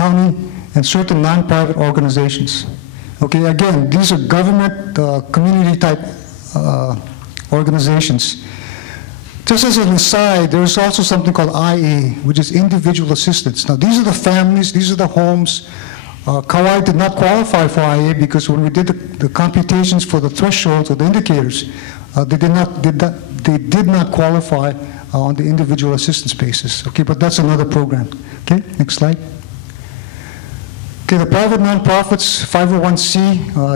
county, and certain non-private organizations. Okay, again, these are government, community type organizations. Just as an aside, there's also something called IA, which is individual assistance. Now, these are the families, these are the homes. Kauai did not qualify for IA because when we did the computations for the thresholds or the indicators, they did not qualify on the individual assistance basis. Okay, but that's another program. Okay, next slide. Okay, the private nonprofits, 501c,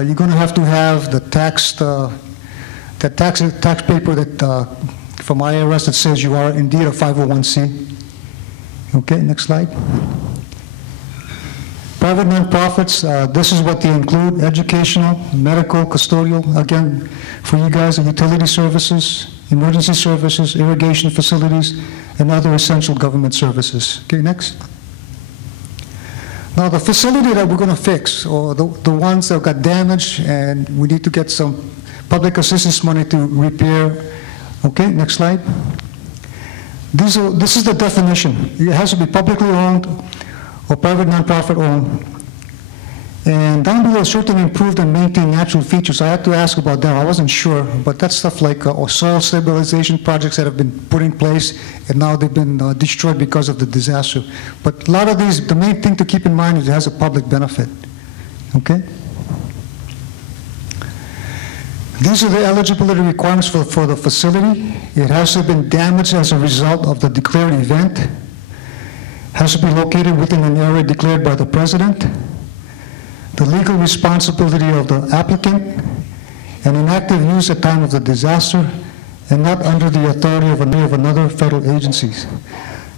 you're going to have the tax paper that from IRS that says you are indeed a 501c. Okay, next slide. Private nonprofits, this is what they include: educational, medical, custodial, again, for you guys, utility services, emergency services, irrigation facilities, and other essential government services. Okay, next. Now, the facility that we're going to fix, or the ones that got damaged and we need to get some public assistance money to repair. Okay, next slide. This is the definition. It has to be publicly owned or private nonprofit owned. And down below, certain improved and maintained natural features. I had to ask about that. I wasn't sure, but that's stuff like soil stabilization projects that have been put in place, and now they've been destroyed because of the disaster. But a lot of these, the main thing to keep in mind is it has a public benefit. Okay? These are the eligibility requirements for the facility. It has to have been damaged as a result of the declared event. Has to be located within an area declared by the president. The legal responsibility of the applicant, and in active use at time of the disaster, and not under the authority of another federal agencies.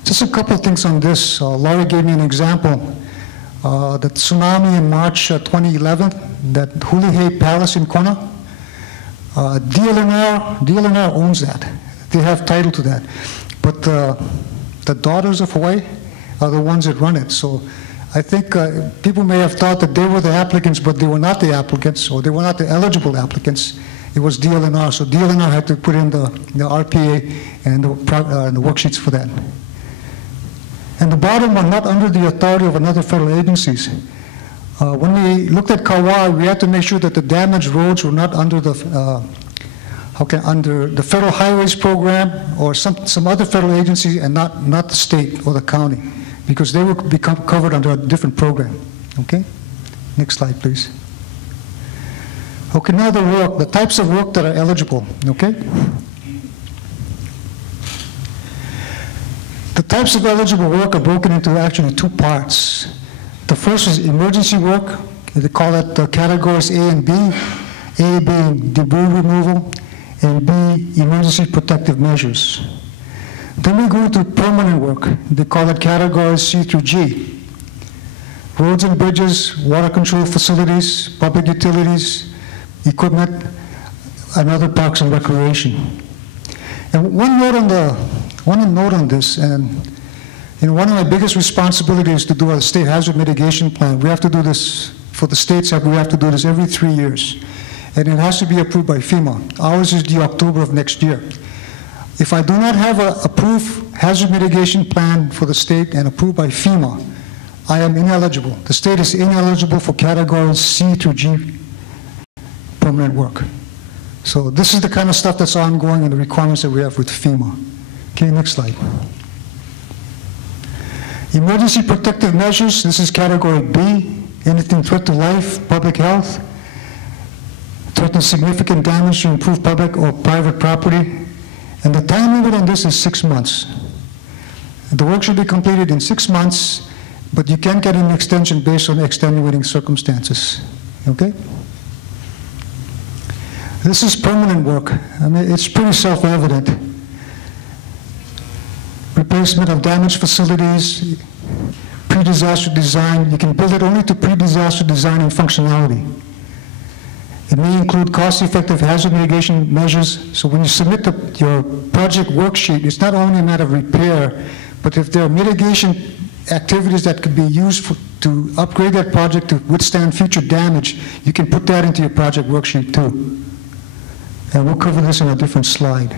Just a couple of things on this. Laurie gave me an example. The tsunami in March 2011, that Hulihe Palace in Kona, DLNR owns that. They have title to that. But the Daughters of Hawaii are the ones that run it. So I think people may have thought that they were the applicants, but they were not the applicants, or they were not the eligible applicants. It was DLNR. So DLNR had to put in the RPA and the worksheets for that. And the bottom one, not under the authority of another federal agencies. When we looked at Kauai, we had to make sure that the damaged roads were not under the under the federal highways program or some other federal agency, and not the state or the county, because they would become covered under a different program. Okay, next slide, please. Okay, now the types of work that are eligible. Okay, the types of eligible work are broken into actually two parts. The first is emergency work. They call it categories A and B. A being debris removal, and B, emergency protective measures. Then we go into permanent work. They call it categories C through G. Roads and bridges, water control facilities, public utilities, equipment, and other parks and recreation. And one note on this, and one of my biggest responsibilities is to do a state hazard mitigation plan. We have to do this for the states. We have to do this every 3 years, and it has to be approved by FEMA. Ours is due October of next year. If I do not have an approved hazard mitigation plan for the state and approved by FEMA, I am ineligible. The state is ineligible for categories C through G permanent work. So this is the kind of stuff that's ongoing and the requirements that we have with FEMA. Okay, next slide. Emergency protective measures, this is category B. Anything threat to life, public health, threaten significant damage to improve public or private property. And the time limit on this is 6 months. The work should be completed in 6 months, but you can get an extension based on extenuating circumstances. Okay? This is permanent work. I mean, it's pretty self-evident. Replacement of damaged facilities, pre-disaster design. You can build it only to pre-disaster design and functionality. It may include cost-effective hazard mitigation measures. So when you submit your project worksheet, it's not only a matter of repair, but if there are mitigation activities that could be used to upgrade that project to withstand future damage, you can put that into your project worksheet too. And we'll cover this in a different slide.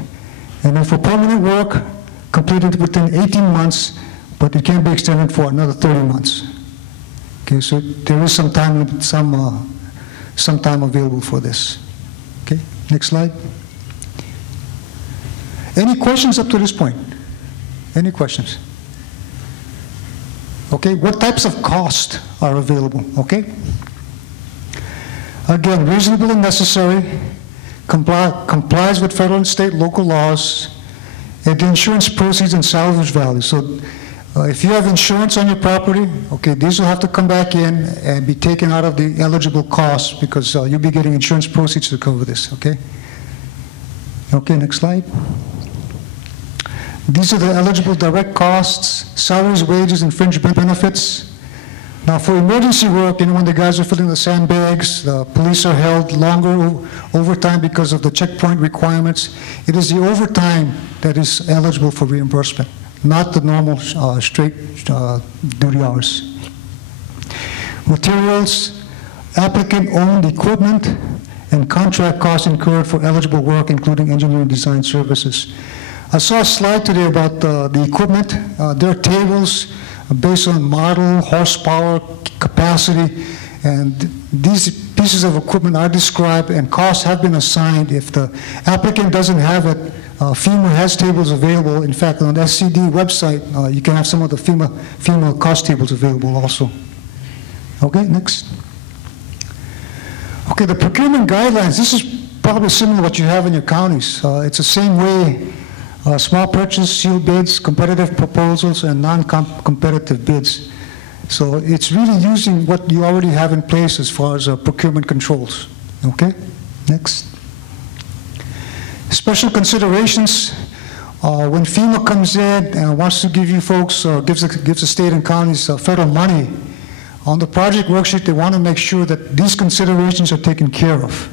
And then for permanent work, completed within 18 months, but it can be extended for another 30 months. Okay, so there is some time, some time available for this. Okay, next slide. Any questions up to this point? Any questions? Okay, what types of costs are available? Okay. Again, reasonable and necessary, complies with federal and state local laws, and the insurance proceeds and salvage value. So if you have insurance on your property, okay, these will have to come back in and be taken out of the eligible costs because you'll be getting insurance proceeds to cover this, okay? Okay, next slide. These are the eligible direct costs, salaries, wages, and fringe benefits. Now, for emergency work, when the guys are filling the sandbags, the police are held longer overtime because of the checkpoint requirements. It is the overtime that is eligible for reimbursement, not the normal straight duty hours. Materials, applicant-owned equipment, and contract costs incurred for eligible work, including engineering design services. I saw a slide today about the equipment. There are tables based on model, horsepower, capacity, and these pieces of equipment are described and costs have been assigned. If the applicant doesn't have it, FEMA has tables available. In fact, on the SCD website, you can have some of the FEMA cost tables available also. Okay, next. Okay, the procurement guidelines, this is probably similar to what you have in your counties. It's the same way. Small purchase, sealed bids, competitive proposals, and non-competitive bids. So it's really using what you already have in place as far as procurement controls. Okay, next. Special considerations. When FEMA comes in and wants to give you folks, gives the state and counties federal money, on the project worksheet they want to make sure that these considerations are taken care of.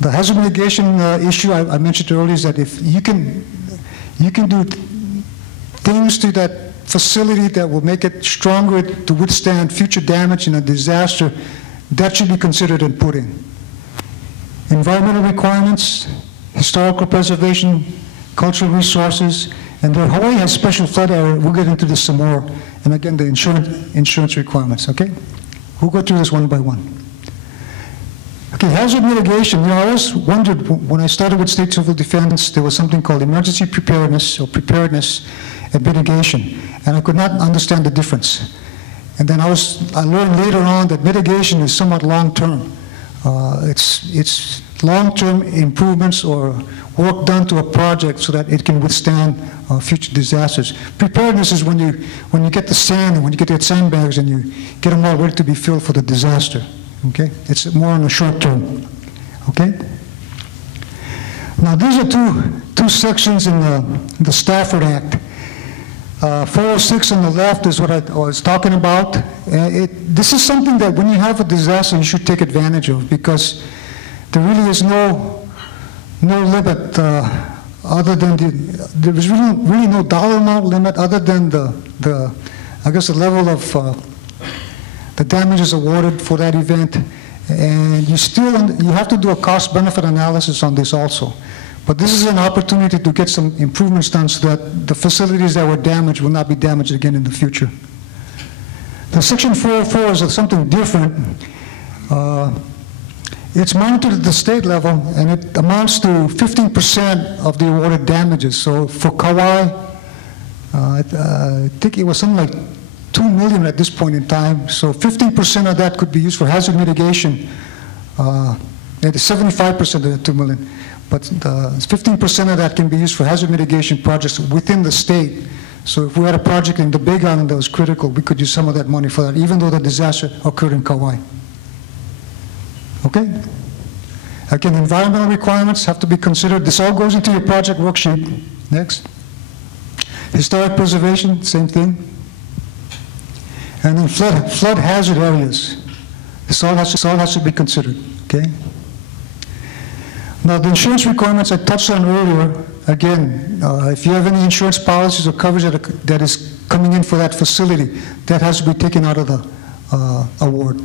The hazard mitigation issue I mentioned earlier is that if you can do things to that facility that will make it stronger to withstand future damage in a disaster, that should be considered and put in. Environmental requirements, historical preservation, cultural resources, and Hawaii has special flood area. We'll get into this some more. And again, the insurance requirements, okay? We'll go through this one by one. Okay, hazard mitigation. I always wondered when I started with state civil defense, there was something called emergency preparedness or preparedness and mitigation, and I could not understand the difference. And then I learned later on that mitigation is somewhat long-term. It's long-term improvements or work done to a project so that it can withstand future disasters. Preparedness is when you get the sand and when you get the sandbags and you get them all ready to be filled for the disaster. Okay, it's more on the short term. Okay. Now these are two sections in the Stafford Act. 406 on the left is what I was talking about. This is something that when you have a disaster, you should take advantage of because there really is no limit other than there is really no dollar amount limit other than I guess the level of the damage is awarded for that event, and you have to do a cost-benefit analysis on this also. But this is an opportunity to get some improvements done so that the facilities that were damaged will not be damaged again in the future. The Section 404 is something different. It's monitored at the state level, and it amounts to 15% of the awarded damages. So for Kauai, I think it was something like $2 million at this point in time. So 15% of that could be used for hazard mitigation. And 75% of the $2 million. But 15% of that can be used for hazard mitigation projects within the state. So if we had a project in the Big Island that was critical, we could use some of that money for that, even though the disaster occurred in Kauai. Okay? Again, environmental requirements have to be considered. This all goes into your project worksheet. Next. Historic preservation, same thing. And then flood hazard areas. This all has to be considered, okay? Now, the insurance requirements I touched on earlier, again, if you have any insurance policies or coverage that is coming in for that facility, that has to be taken out of the award.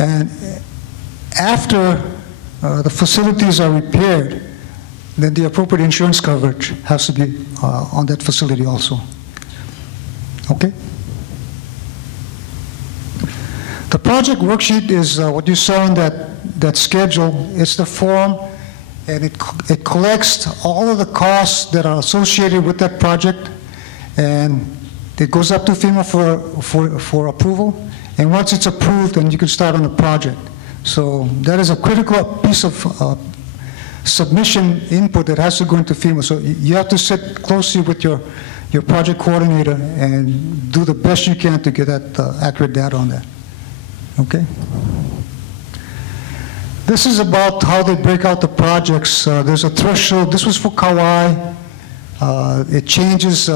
And after the facilities are repaired, then the appropriate insurance coverage has to be on that facility also. Okay? The project worksheet is what you saw in that schedule. It's the form, and it collects all of the costs that are associated with that project, and it goes up to FEMA for approval. And once it's approved, then you can start on the project. So that is a critical piece of submission input that has to go into FEMA. So you have to sit closely with your project coordinator and do the best you can to get that accurate data on that. Okay? This is about how they break out the projects. There's a threshold. This was for Kauai. It changes,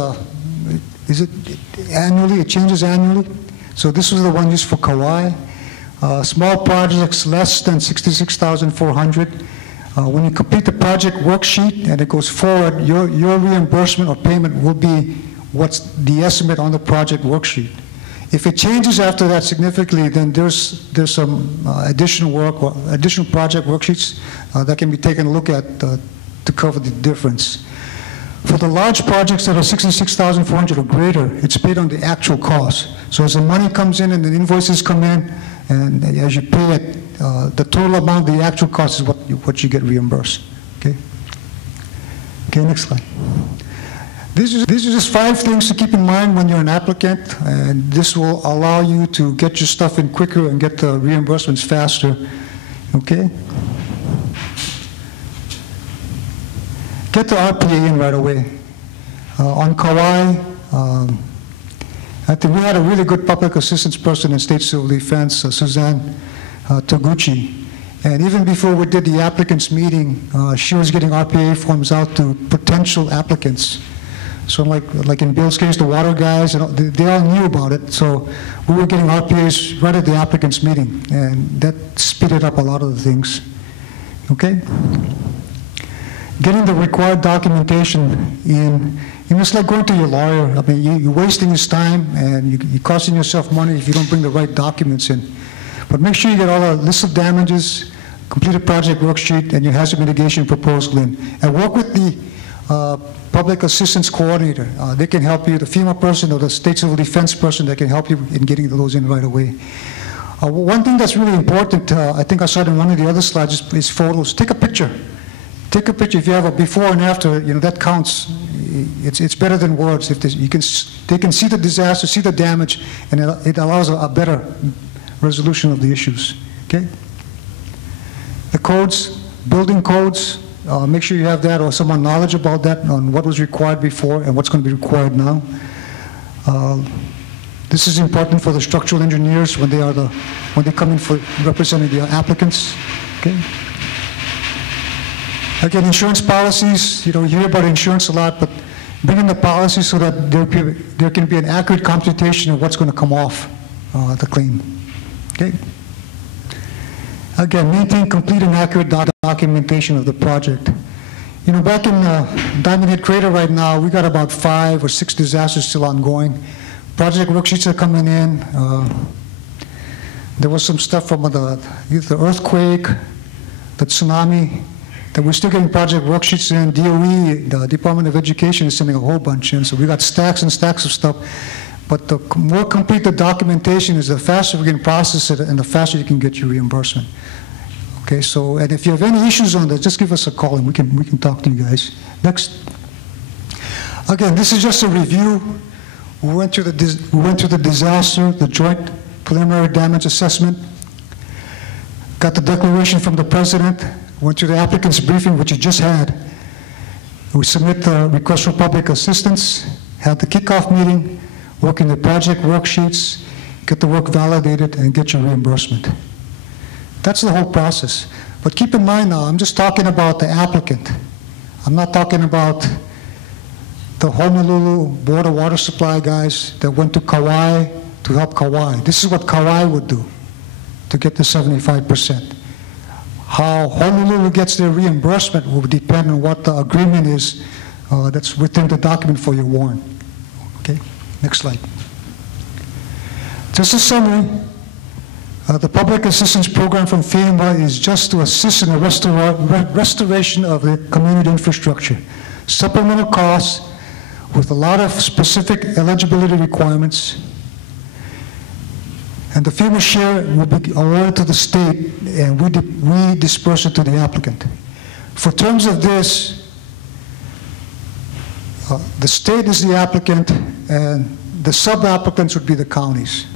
is it annually? It changes annually. So this was the one used for Kauai. Small projects less than 66,400. When you complete the project worksheet and it goes forward, your reimbursement or payment will be what's the estimate on the project worksheet. If it changes after that significantly, then there's some additional work or additional project worksheets that can be taken a look at to cover the difference. For the large projects that are 66,400 or greater, it's paid on the actual cost. So as the money comes in and the invoices come in, and as you pay it, the total amount of the actual cost is what you get reimbursed. Okay. Okay. Next slide. These are just 5 things to keep in mind when you're an applicant, and this will allow you to get your stuff in quicker and get the reimbursements faster. Okay. Get the RPA in right away. On Kauai, I think we had a really good public assistance person in State Civil Defense, Suzanne Toguchi. And even before we did the applicants meeting, she was getting RPA forms out to potential applicants. So like in Bill's case, the water guys, they all knew about it. So we were getting RPAs right at the applicants meeting, and that speeded up a lot of the things. Okay? Getting the required documentation in, it's like going to your lawyer. I mean, you're wasting his time, and you're costing yourself money if you don't bring the right documents in. But make sure you get all the list of damages, complete a project worksheet, and your hazard mitigation proposal in. And work with the public assistance coordinator. They can help you, the FEMA person or the State Civil Defense person that can help you in getting those in right away. One thing that's really important, I think I saw it in one of the other slides, is photos. Take a picture. Take a picture. If you have a before and after, that counts. It's better than words. If they can see the disaster, see the damage, and it allows a better resolution of the issues. Okay. The codes, building codes. Make sure you have that or someone knowledge about that on what was required before and what's going to be required now. This is important for the structural engineers when they come in for representing the applicants. Okay. Again, insurance policies. You hear about insurance a lot, but bring in the policy so that there can be an accurate computation of what's going to come off the claim. Okay. Again, maintain complete and accurate documentation of the project. Back in Diamond Head Crater right now, we got about 5 or 6 disasters still ongoing. Project worksheets are coming in. There was some stuff from the earthquake, the tsunami, that we're still getting project worksheets in. DOE, the Department of Education, is sending a whole bunch in. So we got stacks and stacks of stuff. But the more complete the documentation is, the faster we can process it and the faster you can get your reimbursement. Okay, so, and if you have any issues on that, just give us a call and we can talk to you guys. Next. Again, this is just a review. We went through the disaster, the joint preliminary damage assessment, got the declaration from the president, went through the applicant's briefing, which you just had. We submit the request for public assistance, had the kickoff meeting, working the project worksheets, get the work validated, and get your reimbursement. That's the whole process. But keep in mind now, I'm just talking about the applicant. I'm not talking about the Honolulu Board of Water Supply guys that went to Kauai to help Kauai. This is what Kauai would do to get the 75%. How Honolulu gets their reimbursement will depend on what the agreement is that's within the document for your warrant. Okay, next slide. Just a summary. The public assistance program from FEMA is just to assist in the restoration of the community infrastructure. Supplemental costs with a lot of specific eligibility requirements. And the FEMA share will be awarded to the state, and we disperse it to the applicant. For terms of this, the state is the applicant, and the sub-applicants would be the counties.